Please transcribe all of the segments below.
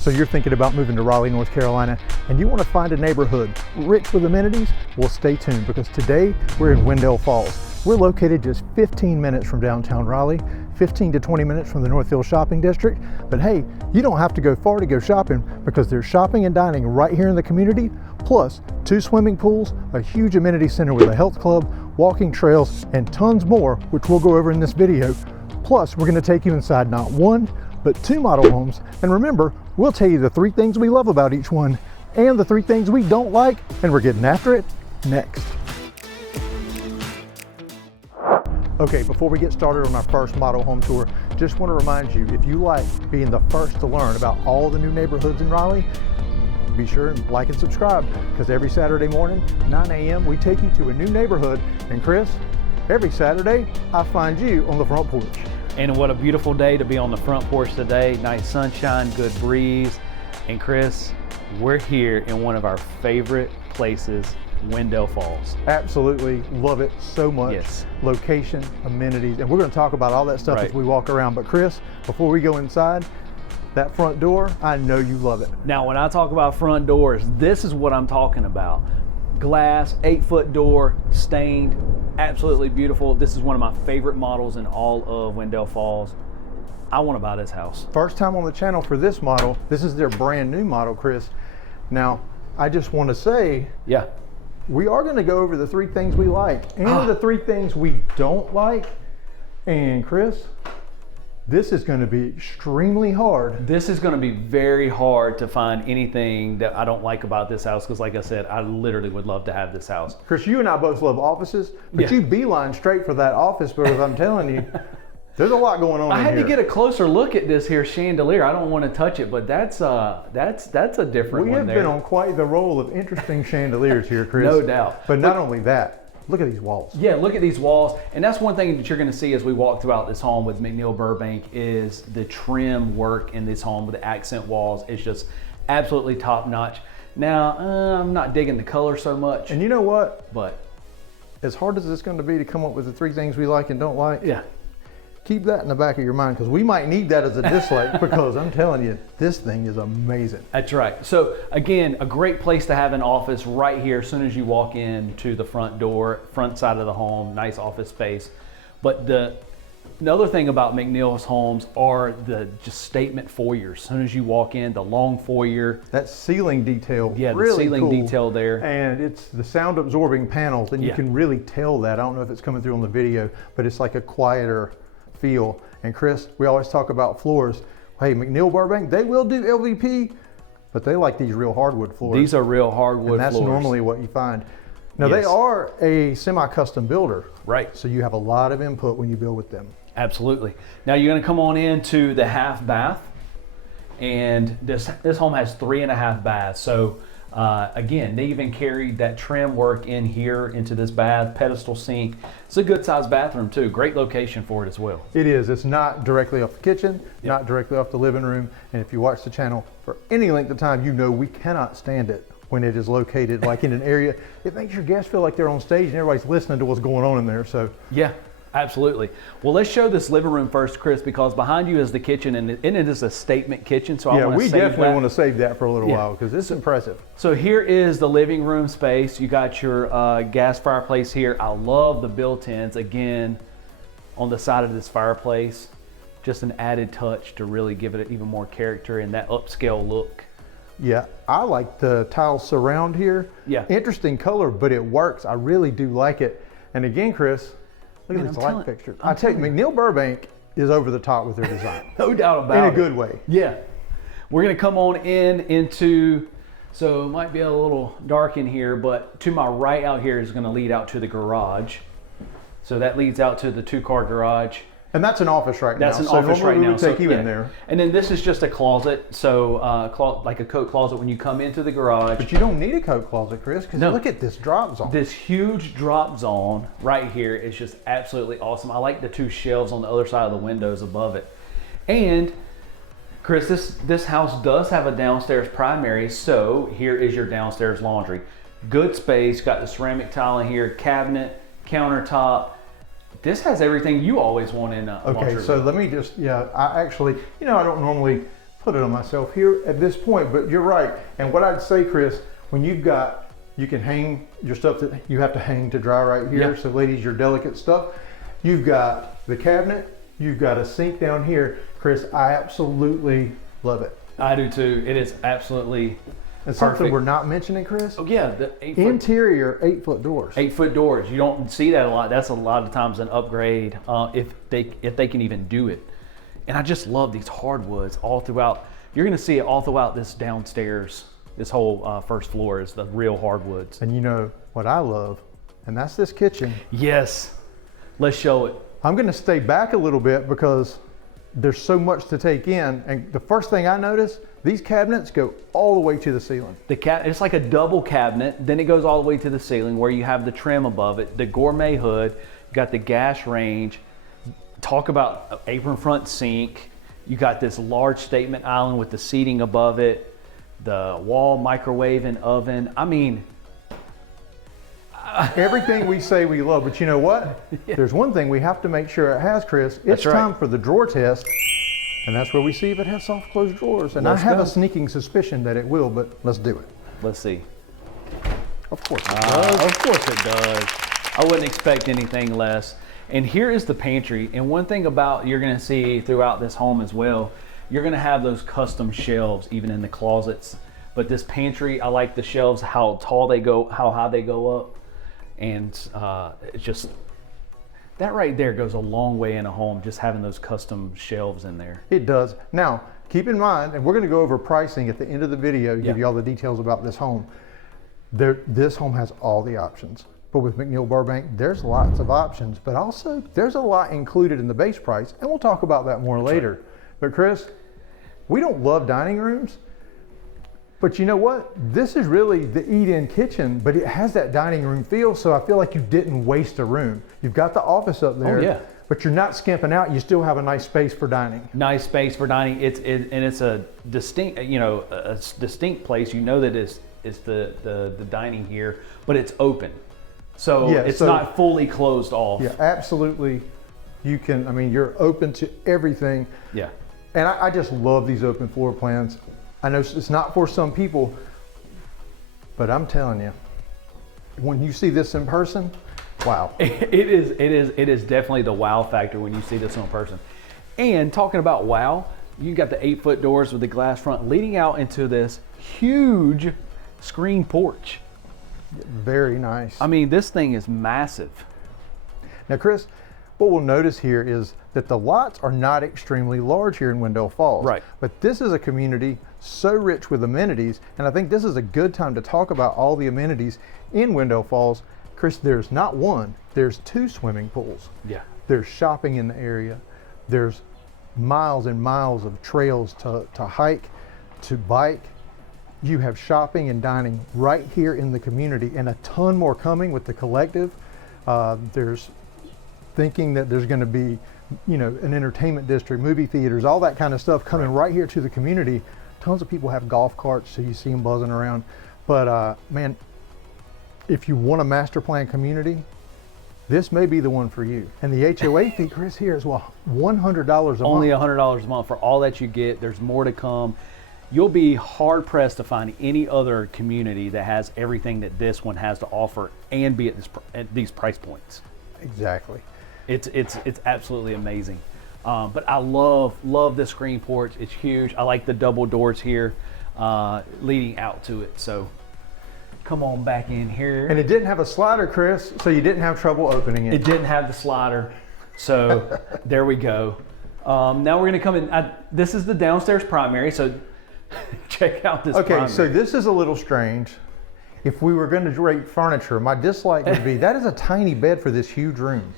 So you're thinking about moving to Raleigh, North Carolina, and you want to find a neighborhood rich with amenities? Well, stay tuned, because today we're in Wendell Falls. We're located just 15 minutes from downtown Raleigh, 15 to 20 minutes from the Northfield Shopping District. But hey, you don't have to go far to go shopping, because there's shopping and dining right here in the community, plus 2 swimming pools, a huge amenity center with a health club, walking trails, and tons more, which we'll go over in this video. Plus, we're going to take you inside not 1, but 2 model homes. And remember, we'll tell you the 3 things we love about each one and the 3 things we don't like, and we're getting after it next. Okay, before we get started on our first model home tour, just want to remind you, if you like being the first to learn about all the new neighborhoods in Raleigh, be sure and like and subscribe, because every Saturday morning, 9 a.m., we take you to a new neighborhood. And Chris, every Saturday, I find you on the front porch. And what a beautiful day to be on the front porch today. Nice sunshine, good breeze. And Chris, we're here in one of our favorite places, Wendell Falls. Absolutely love it so much. Yes. Location, amenities, and we're going to talk about all that stuff as we walk around. But Chris, before we go inside, that front door, I know you love it. Now, when I talk about front doors, this is what I'm talking about. Glass, 8-foot door, stained, absolutely beautiful. This is one of my favorite models in all of Wendell Falls. I want to buy this house. First time on the channel for this model. This is their brand new model, Chris. Now, I just want to say, yeah, we are going to go over the 3 things we like and the 3 things we don't like. And Chris, this is going to be extremely hard. This is going to be very hard to find anything that I don't like about this house, because like I said, I literally would love to have this house. Chris, you and I both love offices, but you beeline straight for that office, because I'm telling you, there's a lot going on in here. I had to get a closer look at this here chandelier. I don't want to touch it, but that's a different one. We have been on quite the roll of interesting chandeliers here, Chris. No doubt. But not only that, look at these walls. Yeah, look at these walls. And that's one thing that you're going to see as we walk throughout this home with McNeil Burbank is the trim work in this home with the accent walls. It's just absolutely top notch. Now, I'm not digging the color so much. And you know what? But as hard as it's going to be to come up with the 3 things we like and don't like, yeah, keep that in the back of your mind, because we might need that as a dislike, because I'm telling you, this thing is amazing. That's right. So again, a great place to have an office right here as soon as you walk into the front door, front side of the home, nice office space. But another thing about McNeil's homes are the just statement foyers. As soon as you walk in, the long foyer. That ceiling detail, yeah, really the ceiling cool. detail there. And it's the sound absorbing panels, and you can really tell that. I don't know if it's coming through on the video, but it's like a quieter feel. And Chris, we always talk about floors. Hey, McNeil Burbank, they will do LVP, but they like these real hardwood floors. These are real hardwood and that's floors. normally what you find. Now, they are a semi-custom builder. Right. So you have a lot of input when you build with them. Absolutely. Now you're going to come on into the half bath, and this home has 3.5 baths. So again, they even carried that trim work in here into this bath, pedestal sink. It's a good sized bathroom too. Great location for it as well. It is. It's not directly off the kitchen, not directly off the living room. And if you watch the channel for any length of time, you know we cannot stand it when it is located like in an area. It makes your guests feel like they're on stage and everybody's listening to what's going on in there. So yeah, absolutely. Well, let's show this living room first, Chris, because behind you is the kitchen, and it is a statement kitchen. So I want to definitely want to save that for a little while, because it's impressive. So here is the living room space. You got your gas fireplace here. I love the built-ins again on the side of this fireplace. Just an added touch to really give it even more character and that upscale look. Yeah, I like the tile surround here. Yeah. Interesting color, but it works. I really do like it. And again, Chris, look at this light fixture. I tell you, McNeil Burbank is over the top with their design. No doubt about it. In a good way. Yeah. We're going to come on into, so it might be a little dark in here, but to my right out here is going to lead out to the garage. So that leads out to the 2-car garage. And that's an office right now. That's an office right now. We would take you in there. And then this is just a closet. So like a coat closet when you come into the garage. But you don't need a coat closet, Chris, because look at this drop zone. This huge drop zone right here is just absolutely awesome. I like the 2 shelves on the other side of the windows above it. And Chris, this house does have a downstairs primary. So here is your downstairs laundry. Good space, got the ceramic tile in here, cabinet, countertop. This has everything you always want in a laundry room. So let me just, I actually, I don't normally put it on myself here at this point, but you're right. And what I'd say, Chris, when you can hang your stuff that you have to hang to dry right here. Yep. So ladies, your delicate stuff. You've got the cabinet, you've got a sink down here. Chris, I absolutely love it. I do too. It is absolutely And perfect. something we're not mentioning, Chris. Oh yeah, the Interior 8-foot doors. 8-foot doors. You don't see that a lot. That's a lot of times an upgrade if they can even do it. And I just love these hardwoods all throughout. You're going to see it all throughout this downstairs. This whole first floor is the real hardwoods. And you know what I love, and that's this kitchen. Yes, let's show it. I'm going to stay back a little bit because there's so much to take in. And the first thing I notice, these cabinets go all the way to the ceiling. It's like a double cabinet. Then it goes all the way to the ceiling where you have the trim above it, the gourmet hood, you got the gas range. Talk about apron front sink. You got this large statement island with the seating above it, the wall microwave and oven. I mean, everything we say we love, but you know what? Yeah. There's one thing we have to make sure it has, Chris. It's That's right. time for the drawer test, and that's where we see if it has soft closed drawers. And Let's I have go. a sneaking suspicion that it will, but let's do it. let's see. Of course it does. Of course it does. I wouldn't expect anything less. And here is the pantry. And one thing about you're going to see throughout this home as well, you're going to have those custom shelves even in the closets. But this pantry, I like the shelves, how tall they go, how high they go up. And it's just, that right there goes a long way in a home, just having those custom shelves in there. It does. Now, keep in mind, and we're going to go over pricing at the end of the video, give you all the details about this home. This home has all the options. But with McNeil Burbank, there's lots of options, but also there's a lot included in the base price, and we'll talk about that more later. But Chris, we don't love dining rooms, but you know what? This is really the eat-in kitchen, but it has that dining room feel, so I feel like you didn't waste a room. You've got the office up there, but you're not skimping out. You still have a nice space for dining. Nice space for dining. It's a distinct, a distinct place. You know that it's the dining here, but it's open. So it's not fully closed off. Yeah, absolutely. You can, you're open to everything. Yeah. And I just love these open floor plans. I know it's not for some people, but I'm telling you, when you see this in person, wow. It is definitely the wow factor when you see this in person. And talking about wow, you got the 8-foot doors with the glass front leading out into this huge screen porch. Very nice. This thing is massive. Now, Chris, what we'll notice here is that the lots are not extremely large here in Wendell Falls. Right. But this is a community so rich with amenities, and I think this is a good time to talk about all the amenities in Wendell Falls. Chris, there's not one, there's 2 swimming pools. Yeah. There's shopping in the area. There's miles and miles of trails to hike, to bike. You have shopping and dining right here in the community, and a ton more coming with the collective. There's thinking that there's going to be, an entertainment district, movie theaters, all that kind of stuff coming right here to the community. Tons of people have golf carts, so you see them buzzing around. But man, if you want a master plan community, this may be the one for you. And the HOA fee, Chris, here is $100 a month. Only $100 a month for all that you get. There's more to come. You'll be hard pressed to find any other community that has everything that this one has to offer and be at these price points. Exactly. It's absolutely amazing. But I love this screen porch. It's huge. I like the double doors here leading out to it. So come on back in here. And it didn't have a slider, Chris, so you didn't have trouble opening it. It didn't have the slider. So there we go. Now we're gonna come in. This is the downstairs primary. So check out this primary. So this is a little strange. If we were going to rate furniture, my dislike would be that is a tiny bed for this huge room.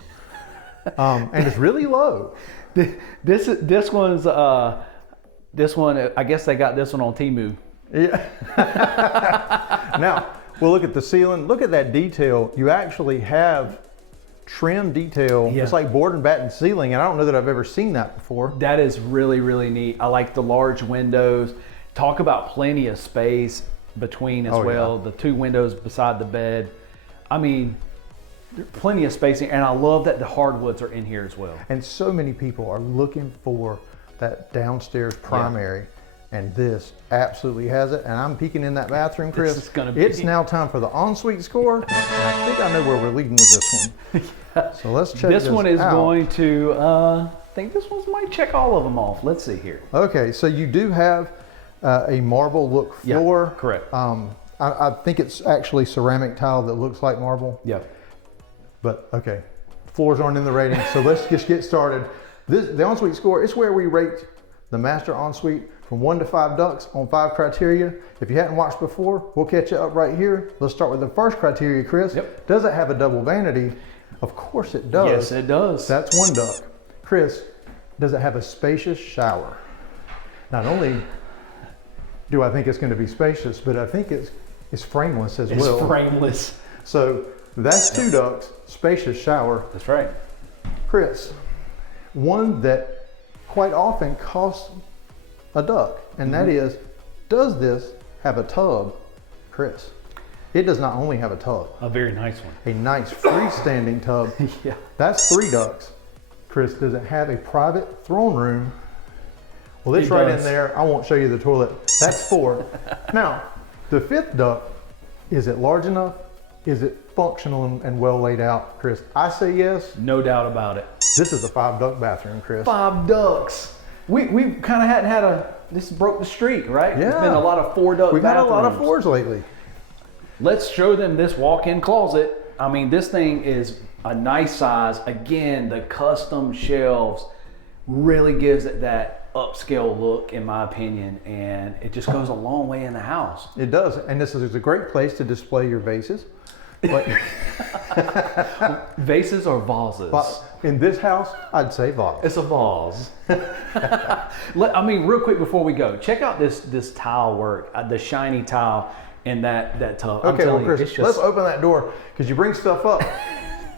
And it's really low. This one, I guess they got this one on Temu. Yeah. Now, we'll look at the ceiling. Look at that detail. You actually have trim detail. Yeah. It's like board and batten ceiling, and I don't know that I've ever seen that before. That is really, really neat. I like the large windows. Talk about plenty of space between as well. Yeah. The 2 windows beside the bed. Plenty of spacing, and I love that the hardwoods are in here as well. And so many people are looking for that downstairs primary. and this absolutely has it. And I'm peeking in that bathroom, Chris. This is gonna be... It's now time for the ensuite score, and I think I know where we're leading with this one. Yeah. So let's check this one is out. going to, I think this one might check all of them off. Let's see here. Okay, so you do have a marble look floor. Yeah, correct. I think it's actually ceramic tile that looks like marble. Yeah. But okay, floors aren't in the rating, so let's just get started. The ensuite score is where we rate the master ensuite from 1 to 5 ducts on 5 criteria. If you hadn't watched before, we'll catch you up right here. Let's start with the first criteria, Chris. Yep. Does it have a double vanity? Of course it does. Yes, it does. That's 1 duct. Chris, does it have a spacious shower? Not only do I think it's going to be spacious, but I think it's frameless as well. It's frameless. So that's 2 ducts, spacious shower. That's right. Chris, one that quite often costs a duct, and that is, does this have a tub? Chris, it does not only have a tub. A very nice one. A nice freestanding tub. Yeah. That's 3 ducts. Chris, does it have a private throne room? Well, it's It right does. in there. I won't show you the toilet. That's 4. Now, the 5th duct, is it large enough? Is it functional and well laid out, Chris? I say yes. No doubt about it. This is a 5 duct bathroom, Chris. 5 ducts. We kind of hadn't had this broke the streak, right? Yeah. It's been a lot of 4 duct We've had a lot of bathrooms. 4s lately. Let's show them this walk-in closet. I mean, this thing is a nice size. Again, the custom shelves really gives it that upscale look, in my opinion, and it just goes a long way in the house. It does, and this is a great place to display your vases. But Vases or vases? in this house, I'd say vase. It's a vase. I mean, real quick before we go, check out this tile work, the shiny tile in that tub. I'm Okay, well, telling you, Chris, it's just... let's open that door because you bring stuff up,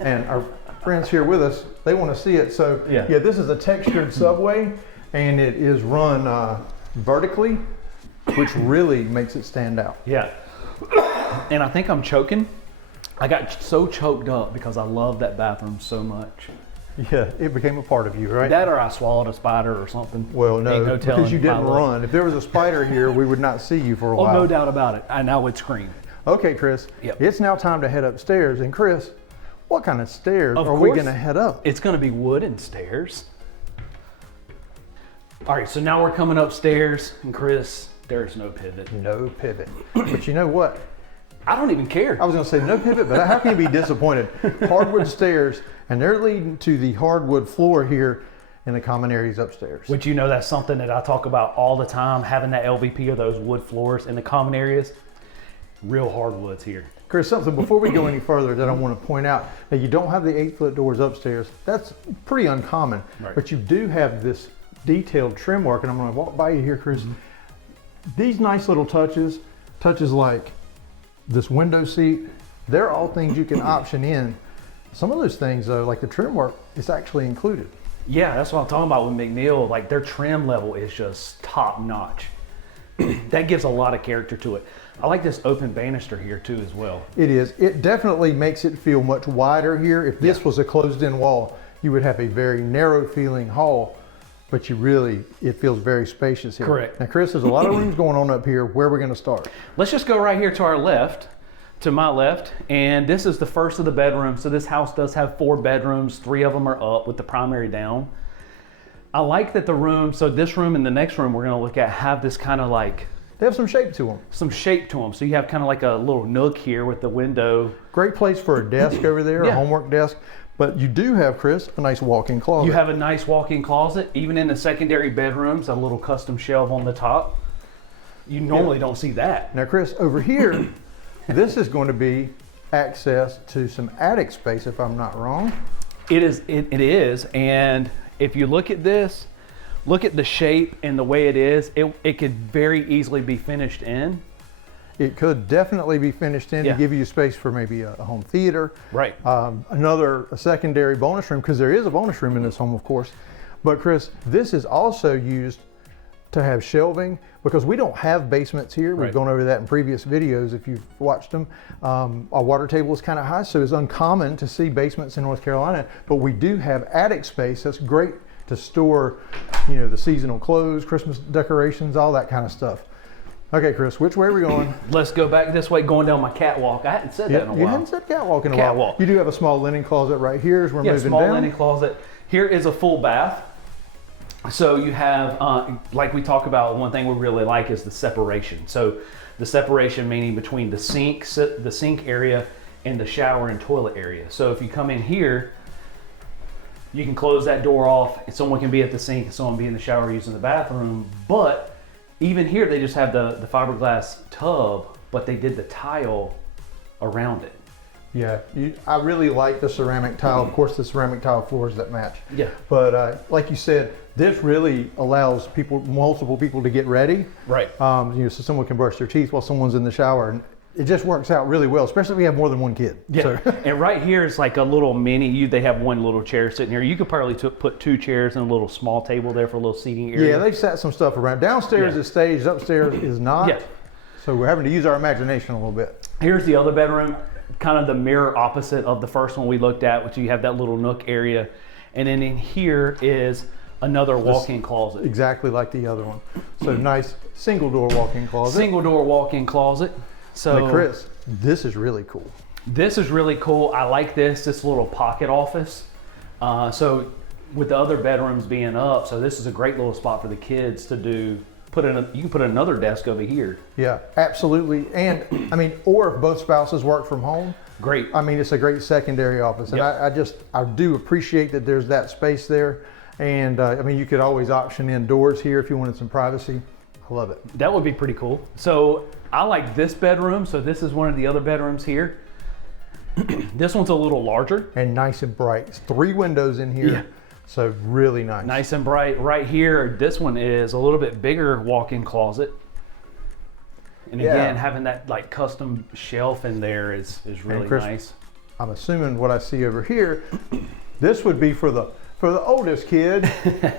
and our friends here with us, they want to see it. So, Yeah. this is a textured subway, and it is run vertically, which really makes it stand out. Yeah. And I think I'm choking. I got so choked up because I love that bathroom so much. Yeah, it became a part of you, right? That or I swallowed a spider or something. Well, Ain't no, no telling because you didn't my luck. run. If there was a spider here, we would not see you for a Oh, while. no doubt about it. And I would scream. Okay, Chris, Yep. it's now time to head upstairs. And Chris, what kind of stairs Of are we course. going to head up? It's going to be wooden stairs. All right, so now we're coming upstairs, and Chris, there's no pivot. No pivot. But you know what? I don't even care. I was going to say no pivot, but how can you be disappointed? Hardwood stairs, and they're leading to the hardwood floor here in the common areas upstairs. Which, you know, that's something that I talk about all the time, having that LVP or those wood floors in the common areas. Real hardwoods here. Chris, something before we go any further that I want to point out, that you don't have the 8-foot doors upstairs. That's pretty uncommon, Right. but you do have this detailed trim work, and I'm going to walk by you here, Chris. These nice little touches like this window seat, they're all things you can option in. Some of those things though, like the trim work, is actually included. Yeah, that's what I'm talking about with McNeil. Like, their trim level is just top notch. That gives a lot of character to it. I like this open banister here too as well. It is. It definitely makes it feel much wider here. If this was a closed-in wall, you would have a very narrow feeling hall, but it feels very spacious here. Correct. Now, Chris, there's a lot of rooms going on up here. Where are we going to start? Let's just go right here to our left, to my left, and this is the first of the bedrooms. So this house does have 4 bedrooms, 3 of them are up with the primary down. I like that the room, so this room and the next room we're gonna look at have this kind of like, They have some shape to them. some shape to them. So you have kind of like a little nook here with the window. Great place for a desk over there, Yeah. a homework desk. But you do have, Chris, a nice walk-in closet. You have a nice walk-in closet. Even in the secondary bedrooms, a little custom shelf on the top. You normally don't see that. Now, Chris, over here, this is going to be access to some attic space, if I'm not wrong. It is, and if you look at this, look at the shape and the way it is, it could very easily be finished in. It could definitely be finished in Yeah. to give you space for maybe a home theater. Right. A secondary bonus room, because there is a bonus room in this home, of course. But Chris, this is also used to have shelving, because we don't have basements here. We've Right. gone over that in previous videos if you've watched them. Our water table is kind of high, so it's uncommon to see basements in North Carolina, but we do have attic space. That's great to store, you know, the seasonal clothes, Christmas decorations, all that kind of stuff. Okay, Chris, which way are we going? Let's go back this way, going down my catwalk. I hadn't said that in a while. You hadn't said catwalk in a while. Catwalk. You do have a small linen closet right here as we're moving small down. linen closet. Here is a full bath. So you have, like we talk about, one thing we really like is the separation. So the separation meaning between the sink area and the shower and toilet area. So if you come in here, you can close that door off and someone can be at the sink and someone be in the shower using the bathroom. But even here, they just have the fiberglass tub, but they did the tile around it. Yeah, I really like the ceramic tile. Of course, the ceramic tile floors that match. Yeah. But like you said, this really allows multiple people to get ready. Right. You know, so someone can brush their teeth while someone's in the shower, and it just works out really well, especially if we have more than one kid. Yeah. So. And right here is like a little mini. They have one little chair sitting here. You could probably put 2 chairs and a little small table there for a little seating area. Yeah, they've set some stuff around. Downstairs is staged, upstairs is not. Yeah. So we're having to use our imagination a little bit. Here's the other bedroom, kind of the mirror opposite of the first one we looked at, which you have that little nook area. And then in here is another walk-in closet. Exactly like the other one. So nice single door walk-in closet. Single door walk-in closet. So but Chris, this is really cool. This is really cool. I like this little pocket office. So with the other bedrooms being up, so this is a great little spot for the kids to do. You can put another desk over here. Yeah, absolutely. And I mean, or if both spouses work from home. Great. I mean, it's a great secondary office. And I do appreciate that there's that space there. And I mean, you could always option indoors here if you wanted some privacy. I love it. That would be pretty cool. So I like this bedroom. So this is one of the other bedrooms here. This one's a little larger. And nice and bright. It's 3 windows in here. Yeah. So really nice. Nice and bright. Right here, this one is a little bit bigger walk-in closet. And again, having that like custom shelf in there is really Chris, nice. I'm assuming what I see over here, this would be for the oldest kid.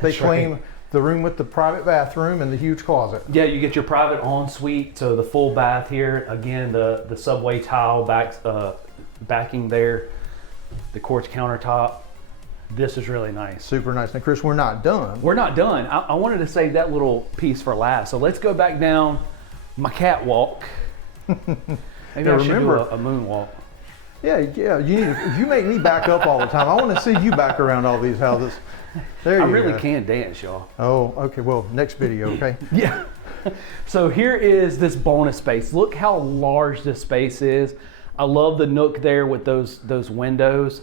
They claim the room with the private bathroom and the huge closet. Yeah, you get your private ensuite, so the full bath here. Again, the subway tile backing there, the quartz countertop. This is really nice. Super nice. Now, Chris, we're not done. We're not done. I wanted to save that little piece for last. So let's go back down my catwalk. Maybe I should do a moonwalk. Yeah. You make me back up all the time. I want to see you back around all these houses. There you go. I really can dance, y'all. Oh, okay. Well, next video, okay? Yeah. So here is this bonus space. Look how large this space is. I love the nook there with those windows.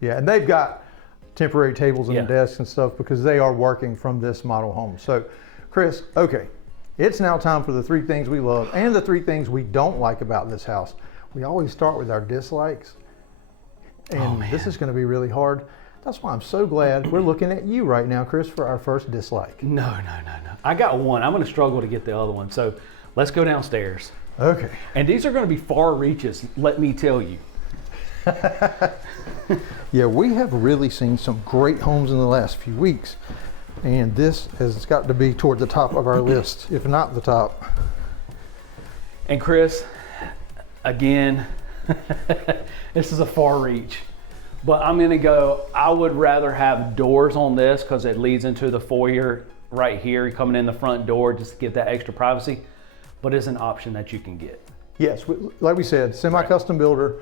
Yeah, and they've got temporary tables and desks and stuff because they are working from this model home. So, Chris, okay, it's now time for the 3 things we love and the 3 things we don't like about this house. We always start with our dislikes, and this is going to be really hard. That's why I'm so glad we're looking at you right now, Chris, for our first dislike. No. I got one. I'm going to struggle to get the other one. So let's go downstairs. Okay. And these are going to be far reaches, let me tell you. Yeah, we have really seen some great homes in the last few weeks, and this has got to be toward the top of our list, if not the top. And Chris, again, this is a far reach, but I'm gonna go, I would rather have doors on this because it leads into the foyer right here. You're coming in the front door just to get that extra privacy, but it's an option that you can get. Yes, like we said, semi-custom builder.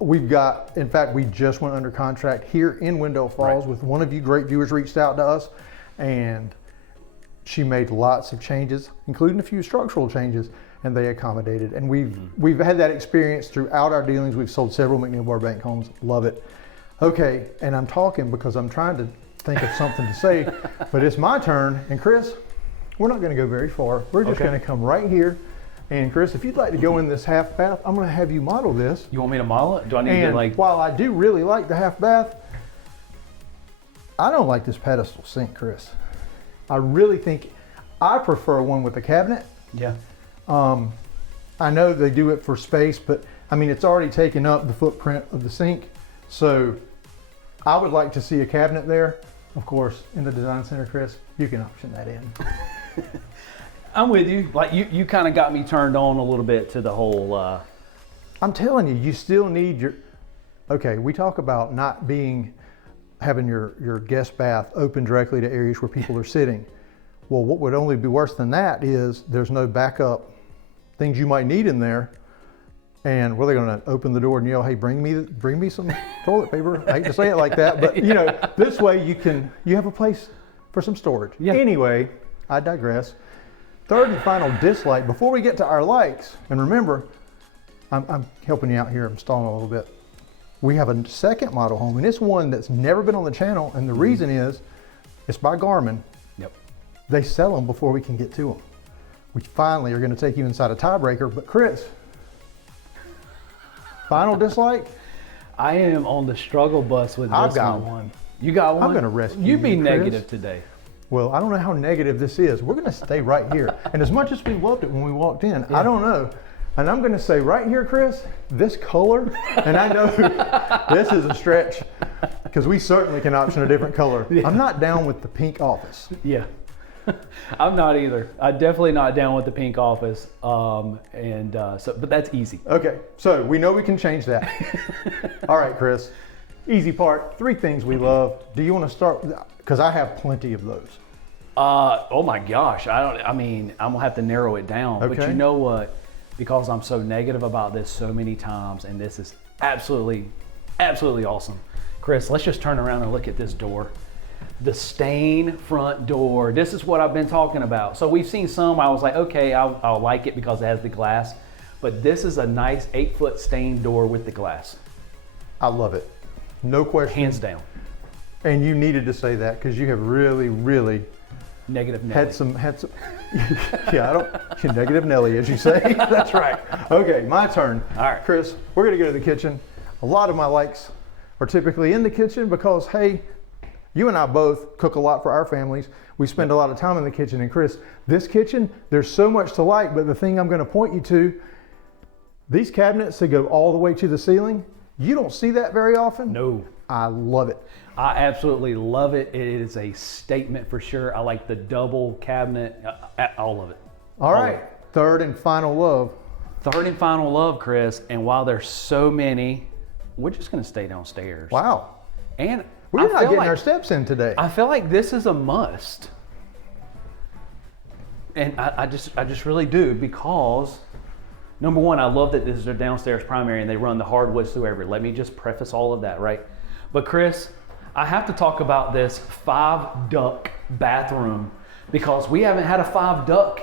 We've got, in fact, we just went under contract here in Wendell Falls with one of you great viewers reached out to us, and she made lots of changes, including a few structural changes, and they accommodated. And we've had that experience throughout our dealings. We've sold several McNeil Burbank homes. Love it. Okay, and I'm talking because I'm trying to think of something to say, but it's my turn. And Chris, we're not going to go very far. We're just going to come right here. And Chris, if you'd like to go in this half bath, I'm going to have you model this. You want me to model it? Do I need to like? While I do really like the half bath, I don't like this pedestal sink, Chris. I really think I prefer one with a cabinet. Yeah. I know they do it for space, but I mean, it's already taken up the footprint of the sink. So I would like to see a cabinet there. Of course, in the design center, Chris, you can option that in. I'm with you. Like you kind of got me turned on a little bit to the whole. I'm telling you, you still need your. Okay, we talk about not being having your guest bath open directly to areas where people are sitting. Well, what would only be worse than that is there's no backup things you might need in there. And well, they're going to open the door and yell, "Hey, bring me some toilet paper." I hate to say it like that, but you know, this way you have a place for some storage. Yeah. Anyway, I digress. Third and final dislike before we get to our likes, and remember, I'm helping you out here. I'm stalling a little bit. We have a second model home, and it's one that's never been on the channel, and the reason is it's by Garmin. Yep. They sell them before we can get to them. We finally are going to take you inside a tiebreaker, but Chris, final dislike? I am on the struggle bus with this one. I've got one. You got one? I'm going to rescue you, You be Chris. negative today. Well, I don't know how negative this is. We're going to stay right here. And as much as we loved it when we walked in, I don't know. And I'm going to say right here, Chris, this color, and I know this is a stretch because we certainly can option a different color. Yeah. I'm not down with the pink office. Yeah. I'm not either. I'm definitely not down with the pink office. But that's easy. Okay, so we know we can change that. All right, Chris. Easy part. 3 things we love. Do you want to start? Because I have plenty of those. Oh my gosh. I'm gonna have to narrow it down. Okay. But you know what? Because I'm so negative about this so many times, and this is absolutely, absolutely awesome. Chris, let's just turn around and look at this door. The stain front door. This is what I've been talking about. So we've seen some, I was like, okay, I'll like it because it has the glass. But this is a nice 8-foot stained door with the glass. I love it. No question. Hands down. And you needed to say that because you have really, really negative Nelly. had some yeah, negative Nelly, as you say. That's right. Okay, my turn. All right. Chris, we're gonna go to the kitchen. A lot of my likes are typically in the kitchen because, hey, you and I both cook a lot for our families. We spend a lot of time in the kitchen. And Chris, this kitchen, there's so much to like, but the thing I'm gonna point you to, these cabinets that go all the way to the ceiling, you don't see that very often. No. I love it. I absolutely love it. It is a statement for sure. I like the double cabinet, all of it. All right, third and final love. Third and final love, Chris. And while there's so many, we're just gonna stay downstairs. Wow. And we're not getting our steps in today. I feel like this is a must. And I just really do, because number one, I love that this is their downstairs primary and they run the hardwoods through every. Let me just preface all of that, right? But Chris, I have to talk about this 5-duct bathroom because we haven't had a 5-duct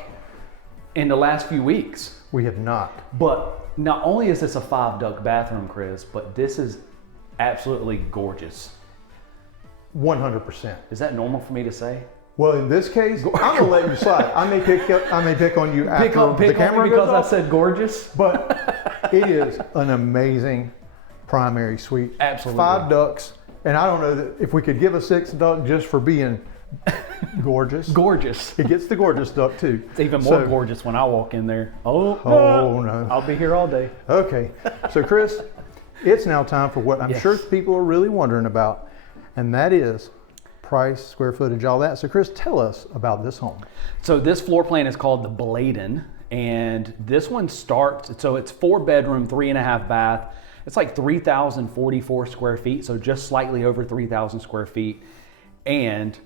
in the last few weeks. We have not. But not only is this a 5-duct bathroom, Chris, but this is absolutely gorgeous. 100%. Is that normal for me to say? Well, in this case, I'm gonna let you slide. I may pick on you after the camera because goes off, I said gorgeous. But it is an amazing primary suite. Absolutely. 5 ducts, and I don't know that if we could give a 6th duct just for being gorgeous. Gorgeous. It gets the gorgeous duct too. It's even more gorgeous when I walk in there. Oh no. I'll be here all day. Okay, so Chris, it's now time for what I'm sure people are really wondering about, and that is price, square footage, all that. So Chris, tell us about this home. So this floor plan is called the Bladen, and this one starts, so it's 4-bedroom, 3.5 bath. It's like 3,044 square feet, so just slightly over 3,000 square feet. And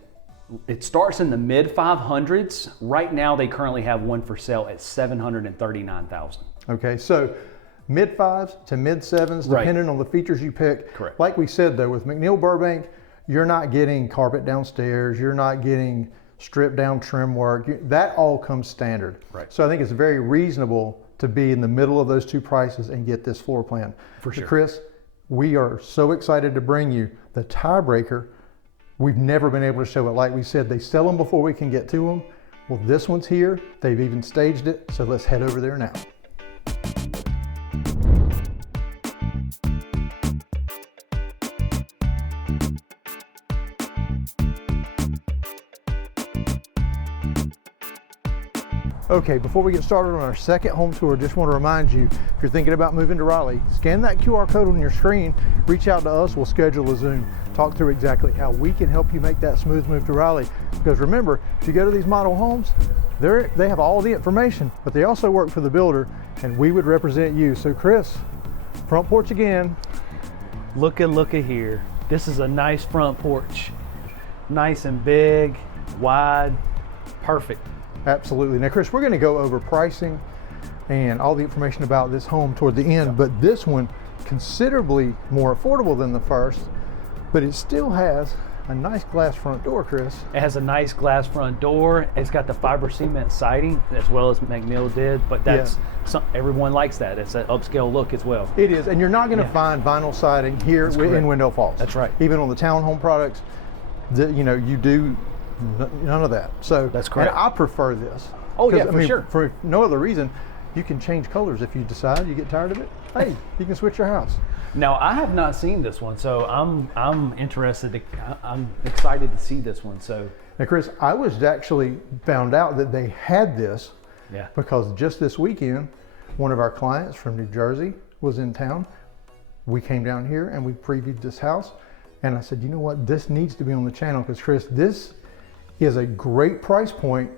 it starts in the mid 500s. Right now, they currently have one for sale at 739,000. Okay, so mid 5s to mid 7s, depending on the features you pick. Correct. Like we said though, with McNeil Burbank, you're not getting carpet downstairs, you're not getting stripped down trim work. That all comes standard. Right. So I think it's very reasonable to be in the middle of those two prices and get this floor plan. For sure. Chris, we are so excited to bring you the tiebreaker. We've never been able to show it. Like we said, they sell them before we can get to them. Well, this one's here. They've even staged it. So let's head over there now. Okay, before we get started on our second home tour, just want to remind you, if you're thinking about moving to Raleigh, scan that QR code on your screen, reach out to us, we'll schedule a Zoom, talk through exactly how we can help you make that smooth move to Raleigh. Because remember, if you go to these model homes, they have all the information, but they also work for the builder, and we would represent you. So Chris, front porch again. Looky here. This is a nice front porch. Nice and big, wide, perfect. Absolutely. Now, Chris, we're going to go over pricing and all the information about this home toward the end, but this one considerably more affordable than the first, but it still has a nice glass front door, Chris. It has a nice glass front door. It's got the fiber cement siding as well as McNeil did, but that's everyone likes that. It's an upscale look as well. It is, and you're not going to find vinyl siding here in Wendell Falls. That's right. Even on the townhome products, you do none of that. So that's correct. And I prefer this. Oh yeah, for sure. For no other reason, you can change colors if you decide you get tired of it. Hey, you can switch your house. Now I have not seen this one, so I'm interested. I'm excited to see this one. So now, Chris, I was actually found out that they had this because just this weekend, one of our clients from New Jersey was in town. We came down here and we previewed this house. And I said, you know what, this needs to be on the channel because, Chris, this is a great price point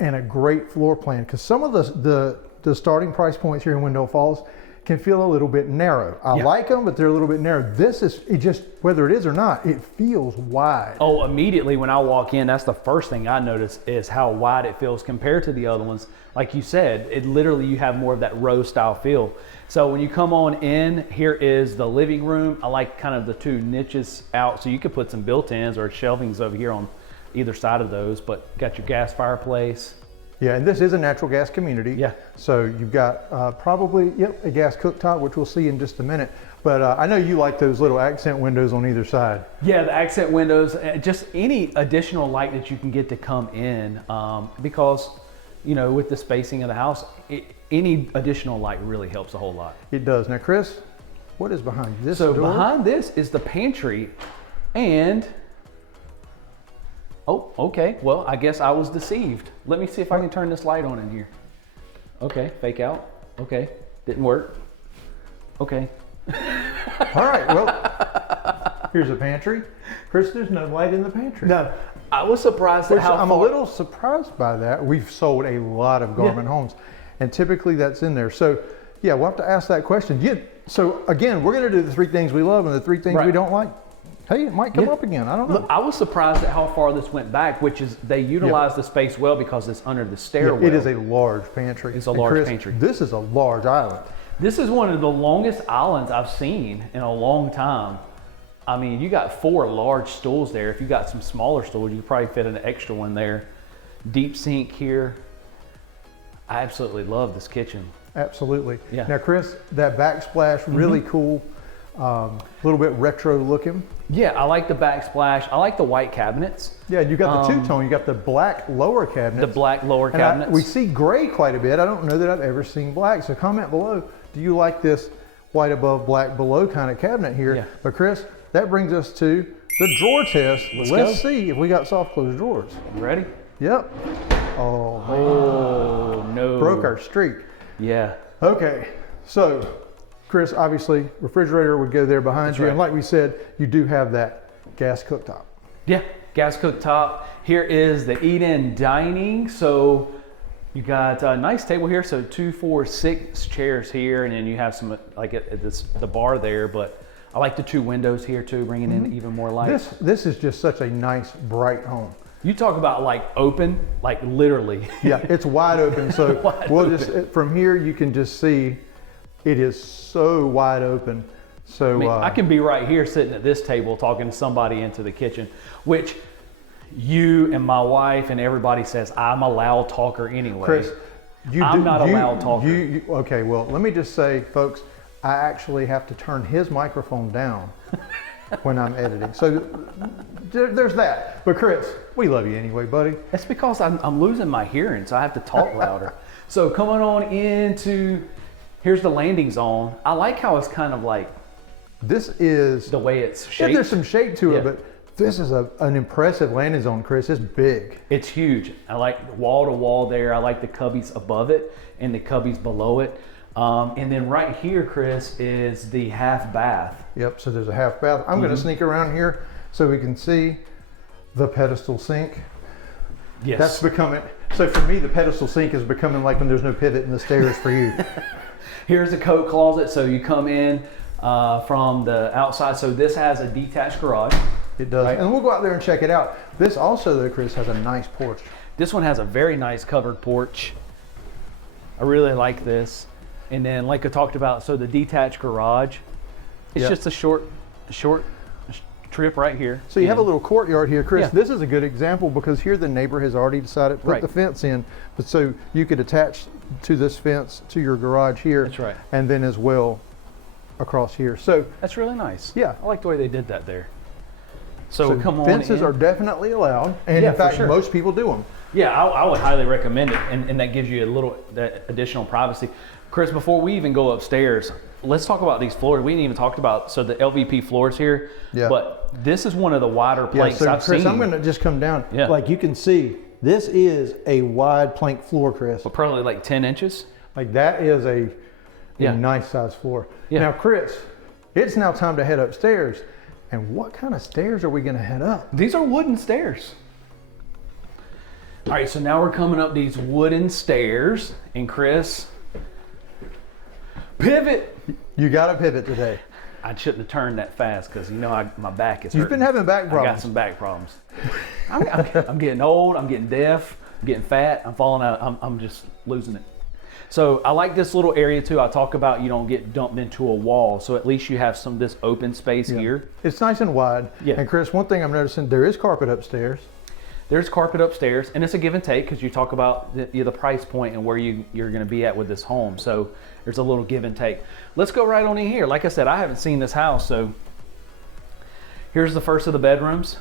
and a great floor plan, because some of the starting price points here in Wendell Falls can feel a little bit narrow. I like them, but they're a little bit narrow. This is, it just, whether it is or not, it feels wide. Oh, immediately when I walk in, that's the first thing I notice is how wide it feels compared to the other ones. Like you said, it literally, you have more of that row style feel. So when you come on in, here is the living room. I like kind of the two niches out, so you could put some built-ins or shelvings over here on either side of those, but got your gas fireplace. Yeah, and this is a natural gas community. Yeah. So you've got probably, a gas cooktop, which we'll see in just a minute. But I know you like those little accent windows on either side. Yeah, the accent windows, just any additional light that you can get to come in, because, with the spacing of the house, any additional light really helps a whole lot. It does. Now, Chris, what is behind this door? So behind this is the pantry, and oh, okay. Well, I guess I was deceived. Let me see if I can turn this light on in here. Okay, fake out. Okay, didn't work. Okay. All right, well, here's a pantry. Chris, there's no light in the pantry. No, I was surprised at how I'm a little surprised by that. We've sold a lot of garment homes, and typically that's in there. So, yeah, we'll have to ask that question. So, again, we're going to do the three things we love and the three things we don't like. Hey, it might come up again. I don't know. Look, I was surprised at how far this went back, which is they utilize the space well because it's under the stairwell. It is a large pantry. It's a large pantry. This is a large island. This is one of the longest islands I've seen in a long time. I mean, you got 4 large stools there. If you got some smaller stools, you could probably fit an extra one there. Deep sink here. I absolutely love this kitchen. Absolutely. Yeah. Now, Chris, that backsplash, really cool. A little bit retro looking. Yeah, I like the backsplash. I like the white cabinets. Yeah, you got the two-tone. You got the black lower cabinets. The black lower cabinets. We see gray quite a bit. I don't know that I've ever seen black. So comment below. Do you like this white above, black below kind of cabinet here? Yeah. But Chris, that brings us to the drawer test. Let's see if we got soft close drawers. You ready? Yep. Oh, man. Oh, no. Broke our streak. Yeah. Okay. So, Chris, obviously, refrigerator would go there behind you. Right. And like we said, you do have that gas cooktop. Yeah, gas cooktop. Here is the eat-in dining. So you got a nice table here. So 2, 4, 6 chairs here. And then you have some, like the bar there. But I like the 2 windows here too, bringing in even more light. This is just such a nice, bright home. You talk about like open, like literally. Yeah, it's wide open. So from here, you can just see it is so wide open. So I mean, I can be right here sitting at this table talking to somebody into the kitchen, which you and my wife and everybody says I'm a loud talker anyway. Chris, I'm not a loud talker. Okay, well, let me just say, folks, I actually have to turn his microphone down when I'm editing. So there's that. But Chris, we love you anyway, buddy. That's because I'm losing my hearing, so I have to talk louder. So coming on into, here's the landing zone. I like how it's kind of like, this is the way it's shaped. Yeah, there's some shape to it, but this is an impressive landing zone, Chris. It's big. It's huge. I like wall to wall there. I like the cubbies above it and the cubbies below it. And then right here, Chris, is the half bath. Yep, so there's a half bath. I'm going to sneak around here so we can see the pedestal sink. Yes. That's becoming, so for me, the pedestal sink is becoming like when there's no pivot in the stairs for you. Here's the coat closet. So you come in, from the outside. So this has a detached garage. It does. Right? And we'll go out there and check it out. This also, though, Chris, has a nice porch. This one has a very nice covered porch. I really like this. And then, like I talked about, so the detached garage, it's just a short trip right here. So you have a little courtyard here, Chris. Yeah. This is a good example because here the neighbor has already decided to put the fence in, but so you could attach to this fence to your garage here. That's right. And then as well across here. So that's really nice. Yeah, I like the way they did that there. So come on, fences are definitely allowed, and in fact, most people do them. Yeah, I would highly recommend it, and that gives you a little that additional privacy. Chris, before we even go upstairs, let's talk about these floors. We didn't even talk about, so the LVP floors here, but this is one of the wider planks I've seen. Chris, I'm going to just come down. Yeah. Like you can see, this is a wide plank floor, Chris. But probably like 10 inches? Like that is a nice size floor. Yeah. Now, Chris, it's now time to head upstairs. And what kind of stairs are we going to head up? These are wooden stairs. All right, so now we're coming up these wooden stairs, and Chris, pivot. You got to pivot today. I shouldn't have turned that fast because my back is hurting. You've been having back problems. I got some back problems. I'm getting old. I'm getting deaf. I'm getting fat. I'm falling out. I'm just losing it. So I like this little area too. I talk about you don't get dumped into a wall, so at least you have some of this open space here. It's nice and wide. Yeah. And Chris, one thing I'm noticing, there is carpet upstairs. There's carpet upstairs, and it's a give and take because you talk about the price point and where you're going to be at with this home. So there's a little give and take. Let's go right on in here. Like I said, I haven't seen this house, so here's the first of the bedrooms.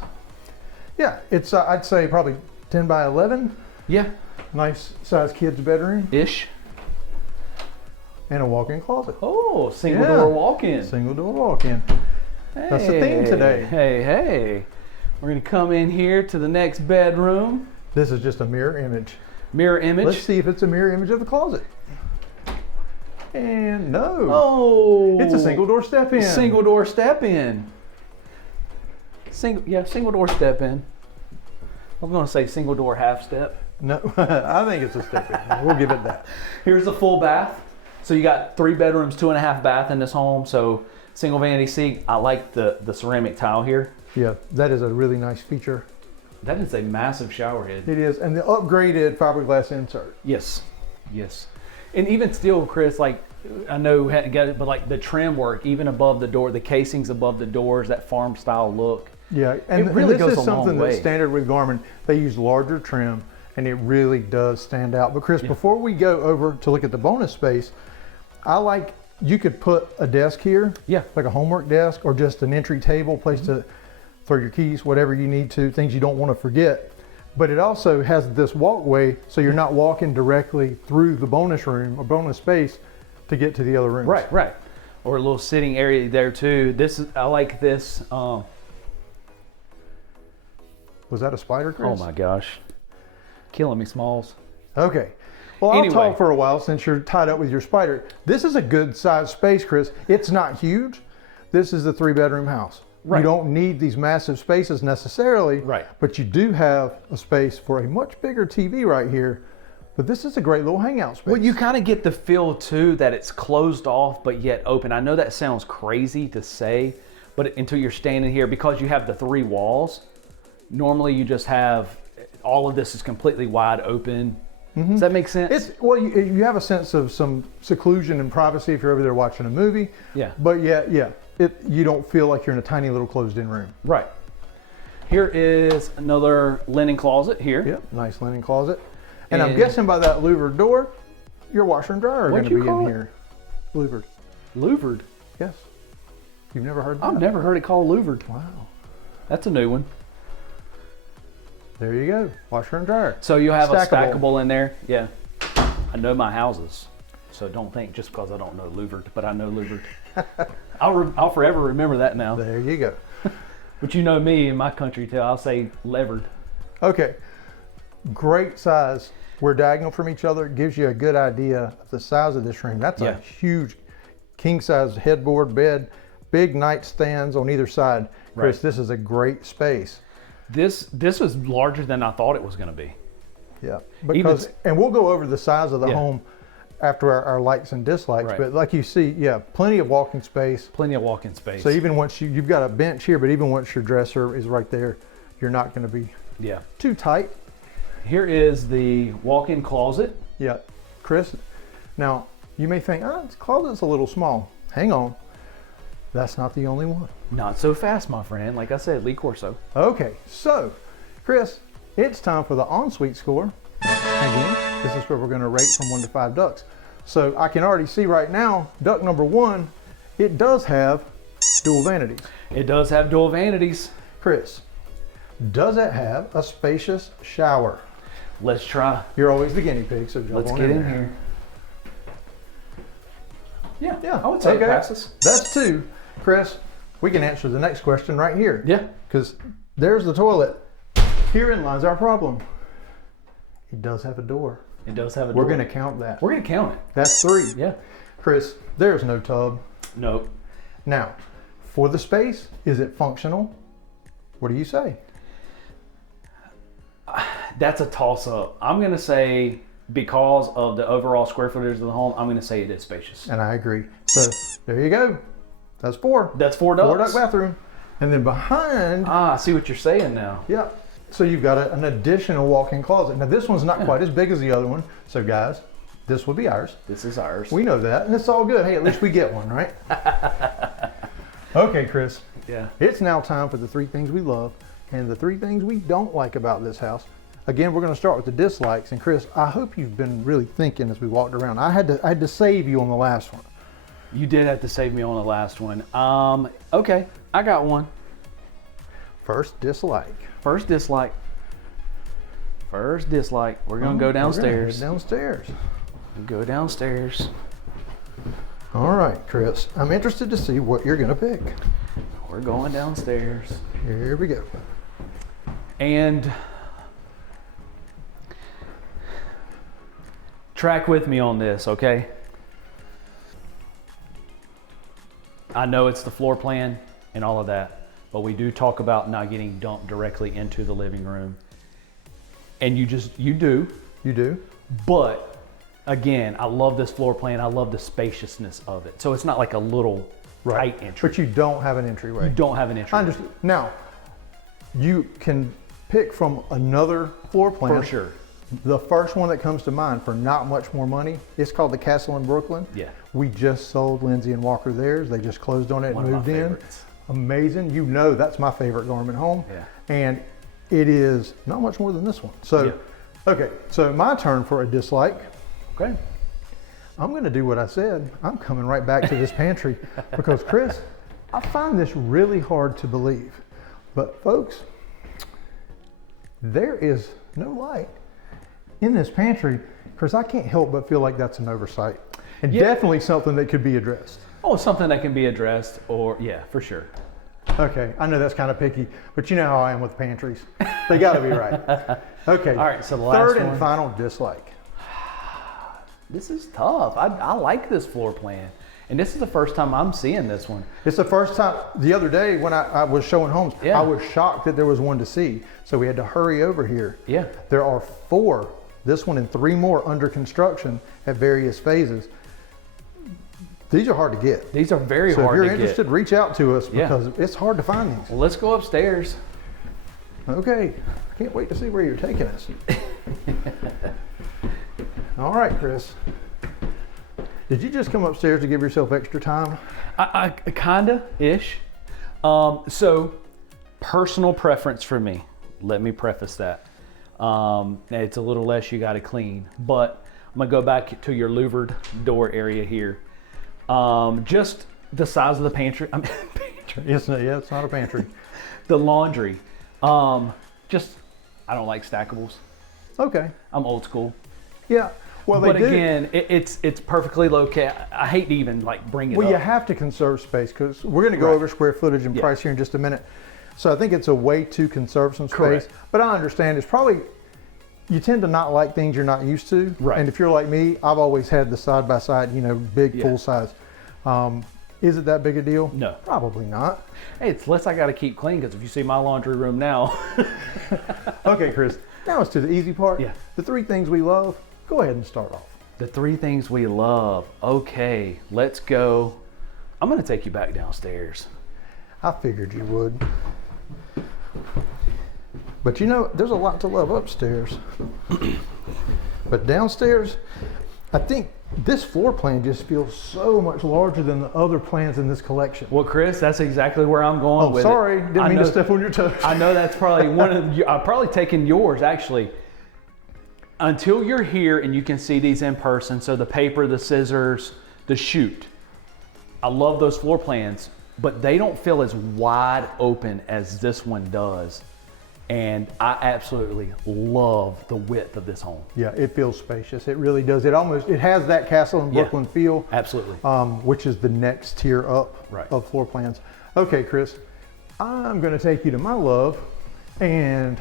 Yeah, it's I'd say probably 10 by 11. Yeah. Nice size kid's bedroom. Ish. And a walk-in closet. Oh, single door walk-in. Single door walk-in. Hey, that's the theme today. Hey. We're gonna come in here to the next bedroom. This is just a mirror image. Mirror image. Let's see if it's a mirror image of the closet. And no. Oh. It's a single door step in. Single door step in. Single door step in. I'm gonna say single door half step. No, I think it's a step in. We'll give it that. Here's the full bath. So you got 3 bedrooms, 2.5 bath in this home. So single vanity sink. I like the ceramic tile here. Yeah, that is a really nice feature. That is a massive shower head. It is, and the upgraded fiberglass insert. Yes. And even still, Chris, like I know, but like the trim work, even above the door, the casings above the doors, that farm style look. Yeah, and it really goes a long way. This is something that's standard with Garmin. They use larger trim, and it really does stand out. But Chris, before we go over to look at the bonus space, you could put a desk here, like a homework desk, or just an entry table, place to throw your keys, whatever you need to, things you don't want to forget. But it also has this walkway, so you're not walking directly through the bonus room or bonus space to get to the other rooms. Right. Or a little sitting area there too. I like this. Was that a spider, Chris? Oh my gosh. Killing me, Smalls. Okay. Well, I'll talk for a while since you're tied up with your spider. This is a good sized space, Chris. It's not huge. This is a 3-bedroom house. Right. You don't need these massive spaces necessarily, but you do have a space for a much bigger TV right here. But this is a great little hangout space. Well, you kind of get the feel too that it's closed off but yet open. I know that sounds crazy to say, but until you're standing here, because you have the 3 walls, normally you just have all of this is completely wide open. Does that make sense? You have a sense of some seclusion and privacy if you're over there watching a movie. Yeah. But you don't feel like you're in a tiny little closed-in room. Right. Here is another linen closet here. Yep, nice linen closet. And I'm guessing by that louvered door, your washer and dryer are going to be in here. Louvered. Louvered? Yes. You've never heard that? I've never heard it called louvered. Wow. That's a new one. There you go, washer and dryer. So you have a stackable in there. Yeah. I know my houses, so don't think just because I don't know louvered, but I know louvered. I'll forever remember that now. There you go. But you know me in my country too, I'll say levered. Okay, great size. We're diagonal from each other. It gives you a good idea of the size of this room. That's a huge king size headboard bed, big nightstands on either side. Chris, this is a great space. This was larger than I thought it was going to be. Yeah, and we'll go over the size of the home after our likes and dislikes. Right. But like you see, yeah, plenty of walking space. Plenty of walk-in space. So even once you've got a bench here, but even once your dresser is right there, you're not going to be too tight. Here is the walk-in closet. Yeah, Chris, now you may think, this closet's a little small. Hang on, that's not the only one. Not so fast, my friend. Like I said, Lee Corso. Okay, so Chris, it's time for the ensuite score. Again, this is where we're going to rate from 1 to 5 ducks. So I can already see right now, duck number 1, it does have dual vanities. It does have dual vanities. Chris, does it have a spacious shower? Let's try. You're always the guinea pig, so jump Let's on get in there. here. Yeah, I would say okay. it passes. That's 2. Chris, we can answer the next question right here. Yeah. Because there's the toilet. Herein lies our problem. It does have a door. It does have a door. We're going to count that. We're going to count it. That's 3. Yeah. Chris, there's no tub. Nope. Now, for the space, is it functional? What do you say? That's a toss-up. I'm going to say, because of the overall square footage of the home, I'm going to say it is spacious. And I agree. So there you go. That's 4. That's 4 ducks. 4-duck bathroom. And then behind, I see what you're saying now. yeah. So you've got an additional walk-in closet. Now this one's not quite as big as the other one. So guys, this will be ours. This is ours. We know that, and it's all good. Hey, at least we get one, right? Okay, Chris. Yeah. It's now time for the 3 things we love and the 3 things we don't like about this house. Again, we're going to start with the dislikes. And Chris, I hope you've been really thinking as we walked around. I had to save you on the last one. You did have to save me on the last one. Okay, I got one. First dislike. First dislike. First dislike. We're gonna go downstairs. Downstairs. Go downstairs. All right, Chris. I'm interested to see what you're gonna pick. We're going downstairs. Here we go. And track with me on this, okay? I know it's the floor plan and all of that, but we do talk about not getting dumped directly into the living room. And you do. You do? But again, I love this floor plan. I love the spaciousness of it. So it's not like a little tight entry. But you don't have an entryway. You don't have an entryway. I understand. Now, you can pick from another floor plan. For sure. The first one that comes to mind for not much more money, it's called the Castle in Brooklyn. Yeah. We just sold Lindsay and Walker theirs. They just closed on it One and of moved my in. favorites. Amazing. You know that's my favorite garment home. Yeah. And it is not much more than this one. So, Yeah. okay. So my turn for a dislike. Okay. I'm going to do what I said. I'm coming right back to this pantry because, Chris, I find this really hard to believe. But folks, there is no light in this pantry. Chris, I can't help but feel like that's an oversight and definitely something that could be addressed. Oh, something that can be addressed, or yeah, for sure. Okay, I know that's kind of picky, but you know how I am with pantries. They got to be right. Okay. All right, so the last third one. and final dislike. This is tough. I like this floor plan. And this is the first time I'm seeing this one. It's the first time. The other day when I was showing homes, Yeah. I was shocked that there was one to see. So we had to hurry over here. Yeah. There are 4, this one and 3 more under construction at various phases. These are hard to get. These are very So hard if you're to interested, get. reach out to us Yeah. because it's hard to find these. Well, let's go upstairs. Okay, I can't wait to see where you're taking us. All right, Chris. Did you just come upstairs to give yourself extra time? I kinda-ish. So, personal preference for me. Let me preface that. It's a little less you gotta clean, but I'm gonna go back to your louvered door area here. Just the size of the pantry. Pantry. It's not a pantry. The laundry. I don't like stackables. Okay. I'm old school. Yeah. Well, But again, it's perfectly located. I hate to even like bring it Well, up. you have to conserve space because we're going to go Right. over square footage and Yeah. price here in just a minute. So I think it's a way to conserve some space. Correct. But I understand it's probably, you tend to not like things you're not used to. Right. And if you're like me, I've always had the side-by-side, big Yeah. full size. Is it that big a deal? No. Probably not. Hey, it's less I got to keep clean because if you see my laundry room now. Okay, Chris, now it's to the easy part. Yeah. The 3 things we love. Go ahead and start off. The 3 things we love. Okay, let's go. I'm gonna take you back downstairs. I figured you would. But you know, there's a lot to love upstairs. But downstairs, I think this floor plan just feels so much larger than the other plans in this collection. Well, Chris, that's exactly where I'm going with sorry, it. didn't mean to step on your toes. I know that's probably one of I've probably taken yours actually. Until you're here and you can see these in person, so the paper, the scissors, the chute. I love those floor plans, but they don't feel as wide open as this one does. And I absolutely love the width of this home. Yeah, it feels spacious. It really does. It has that Castle in Brooklyn feel. Absolutely. Which is the next tier up of floor plans. Okay, Chris, I'm going to take you to my love, and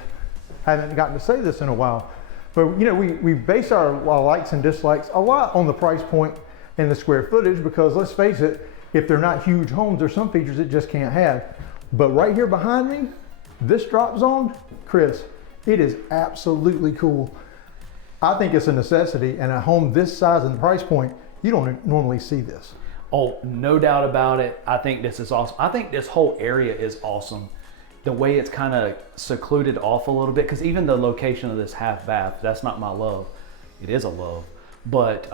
I haven't gotten to say this in a while, but you know, we base our likes and dislikes a lot on the price point and the square footage, because let's face it, if they're not huge homes, there's some features it just can't have. But right here behind me, this drop zone, Chris, it is absolutely cool. I think it's a necessity, and a home this size and price point, you don't normally see this. Oh, no doubt about it. I think this is awesome. I think this whole area is awesome. The way it's kind of secluded off a little bit, because even the location of this half bath, that's not my love. It is a love. But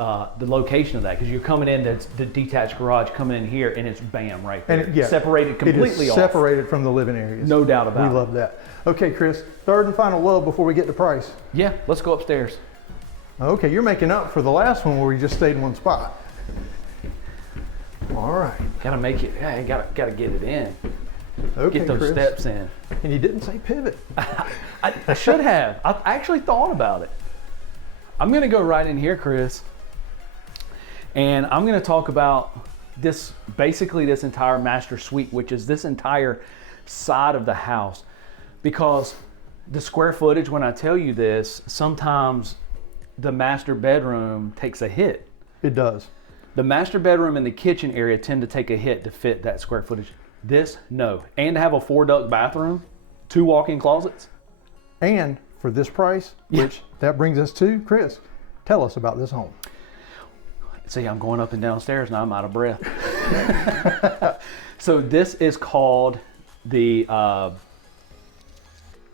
the location of that, because you're coming in, that's the detached garage coming in here, and it's bam right there. And separated completely off. Separated from the living areas. No doubt about it. We love that. Okay, Chris, third and final love before we get to price. Yeah, let's go upstairs. Okay, you're making up for the last one where we just stayed in one spot. All right. Gotta make it, yeah, gotta get it in. Okay, get those Chris. steps in. And you didn't say pivot. I should have. I actually thought about it. I'm gonna go right in here, Chris, and I'm gonna talk about this, basically this entire master suite, which is this entire side of the house, because the square footage, when I tell you this, sometimes the master bedroom takes a hit. It does. The master bedroom and the kitchen area tend to take a hit to fit that square footage. This, no. And to have a 4-duct bathroom, 2 walk-in closets. And for this price, which that brings us to, Chris, tell us about this home. See, I'm going up and downstairs now, I'm out of breath. So this is called the...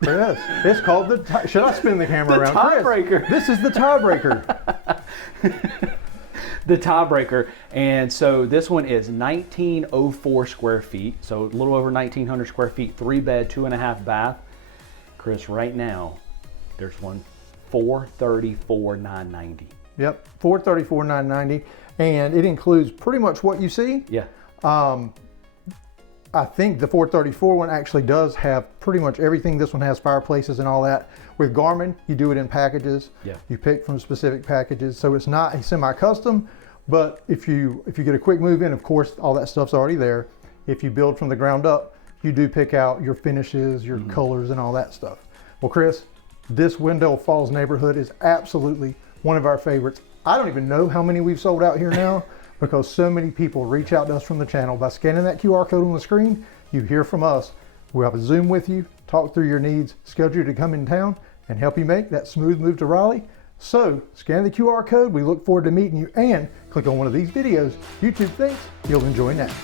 Yes, it's called the... Should I spin the camera around? Tiebreaker. This is the tiebreaker. The tiebreaker. And so this one is 1904 square feet. So a little over 1,900 square feet, 3-bed, 2.5 bath. Chris, right now, there's one $434,990. Yep, $434,990, and it includes pretty much what you see. Yeah. I think the 434 one actually does have pretty much everything. This one has fireplaces and all that. With Garmin, you do it in packages. Yeah. You pick from specific packages, so it's not a semi-custom. But if you get a quick move in, of course, all that stuff's already there. If you build from the ground up, you do pick out your finishes, your colors, and all that stuff. Well, Chris, this Wendell Falls neighborhood is absolutely one of our favorites. I don't even know how many we've sold out here now, because so many people reach out to us from the channel. By scanning that QR code on the screen, you hear from us. We'll have a Zoom with you, talk through your needs, schedule you to come in town, and help you make that smooth move to Raleigh. So scan the QR code. We look forward to meeting you, and click on one of these videos YouTube thinks you'll enjoy next.